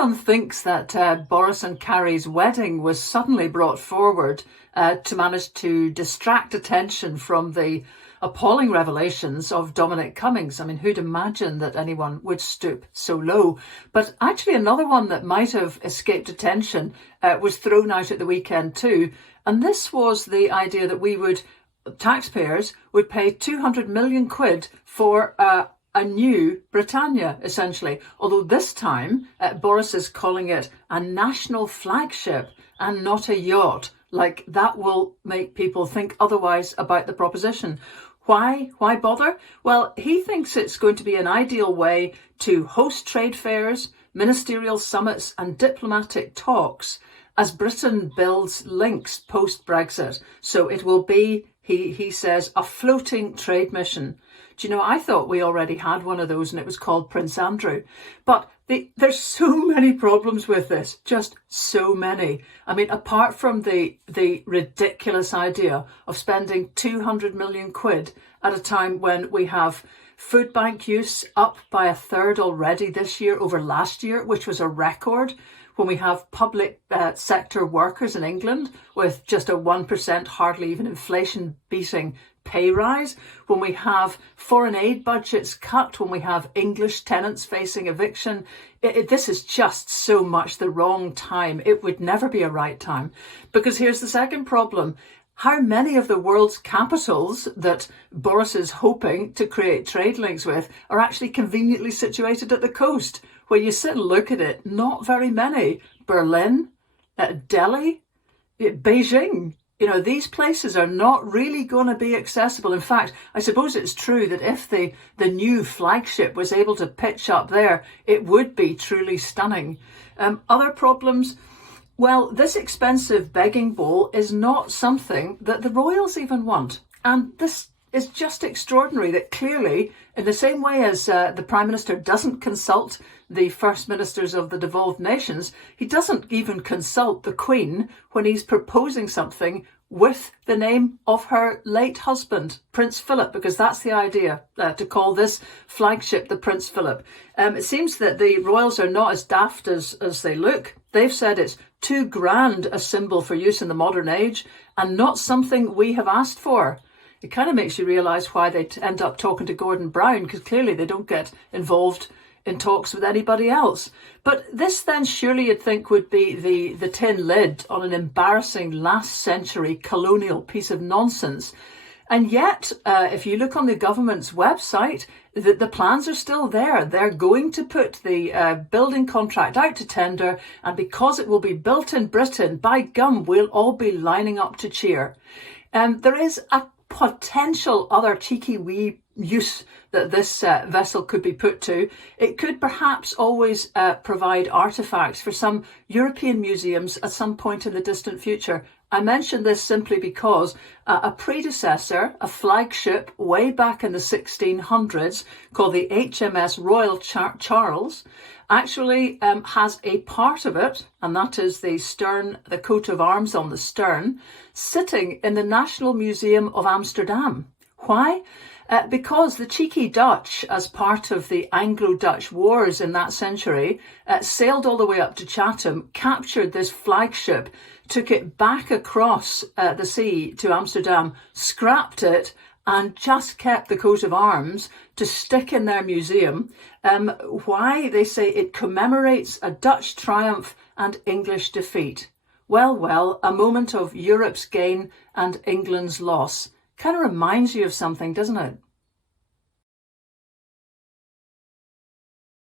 anyone thinks that Boris and Carrie's wedding was suddenly brought forward to manage to distract attention from the appalling revelations of Dominic Cummings. I mean, who'd imagine that anyone would stoop so low? But actually another one that might have escaped attention was thrown out at the weekend too. And this was the idea that taxpayers would pay 200 million quid for a new Britannia, essentially. Although this time, Boris is calling it a national flagship and not a yacht. Like, that will make people think otherwise about the proposition. Why bother? Well, he thinks it's going to be an ideal way to host trade fairs, ministerial summits and diplomatic talks as Britain builds links post-Brexit. So it will be, he says, a floating trade mission. Do you know, I thought we already had one of those and it was called Prince Andrew. But there's so many problems with this, just so many. I mean, apart from the ridiculous idea of spending 200 million quid at a time when we have food bank use up by a third already this year over last year, which was a record, when we have public sector workers in England with just a 1%, hardly even inflation beating pay rise, when we have foreign aid budgets cut, when we have English tenants facing eviction. This is just so much the wrong time. It would never be a right time. Because here's the second problem. How many of the world's capitals that Boris is hoping to create trade links with are actually conveniently situated at the coast? When you sit and look at it, not very many. Berlin, Delhi, Beijing. You know, these places are not really going to be accessible. In fact, I suppose it's true that if the new flagship was able to pitch up there, it would be truly stunning. Other problems? Well, this expensive begging bowl is not something that the royals even want. And this is just extraordinary that clearly, in the same way as the Prime Minister doesn't consult the First Ministers of the devolved nations, he doesn't even consult the Queen when he's proposing something with the name of her late husband, Prince Philip, because that's the idea, to call this flagship the Prince Philip. It seems that the royals are not as daft as they look. They've said it's too grand a symbol for use in the modern age and not something we have asked for. It kind of makes you realise why they end up talking to Gordon Brown, because clearly they don't get involved in talks with anybody else. But this then surely you'd think would be the tin lid on an embarrassing last century colonial piece of nonsense. And yet, if you look on the government's website, the plans are still there. They're going to put the building contract out to tender, and because it will be built in Britain, by gum, we'll all be lining up to cheer. There is a potential other cheeky wee use that this vessel could be put to. It could perhaps always provide artefacts for some European museums at some point in the distant future. I mention this simply because a predecessor, a flagship way back in the 1600s called the HMS Royal Charles, actually has a part of it, and that is the stern, the coat of arms on the stern, sitting in the National Museum of Amsterdam. Why? Because the cheeky Dutch, as part of the Anglo-Dutch wars in that century, sailed all the way up to Chatham, captured this flagship, took it back across the sea to Amsterdam, scrapped it, and just kept the coat of arms to stick in their museum. Why? They say it commemorates a Dutch triumph and English defeat. Well, a moment of Europe's gain and England's loss. Kind of reminds you of something, doesn't it?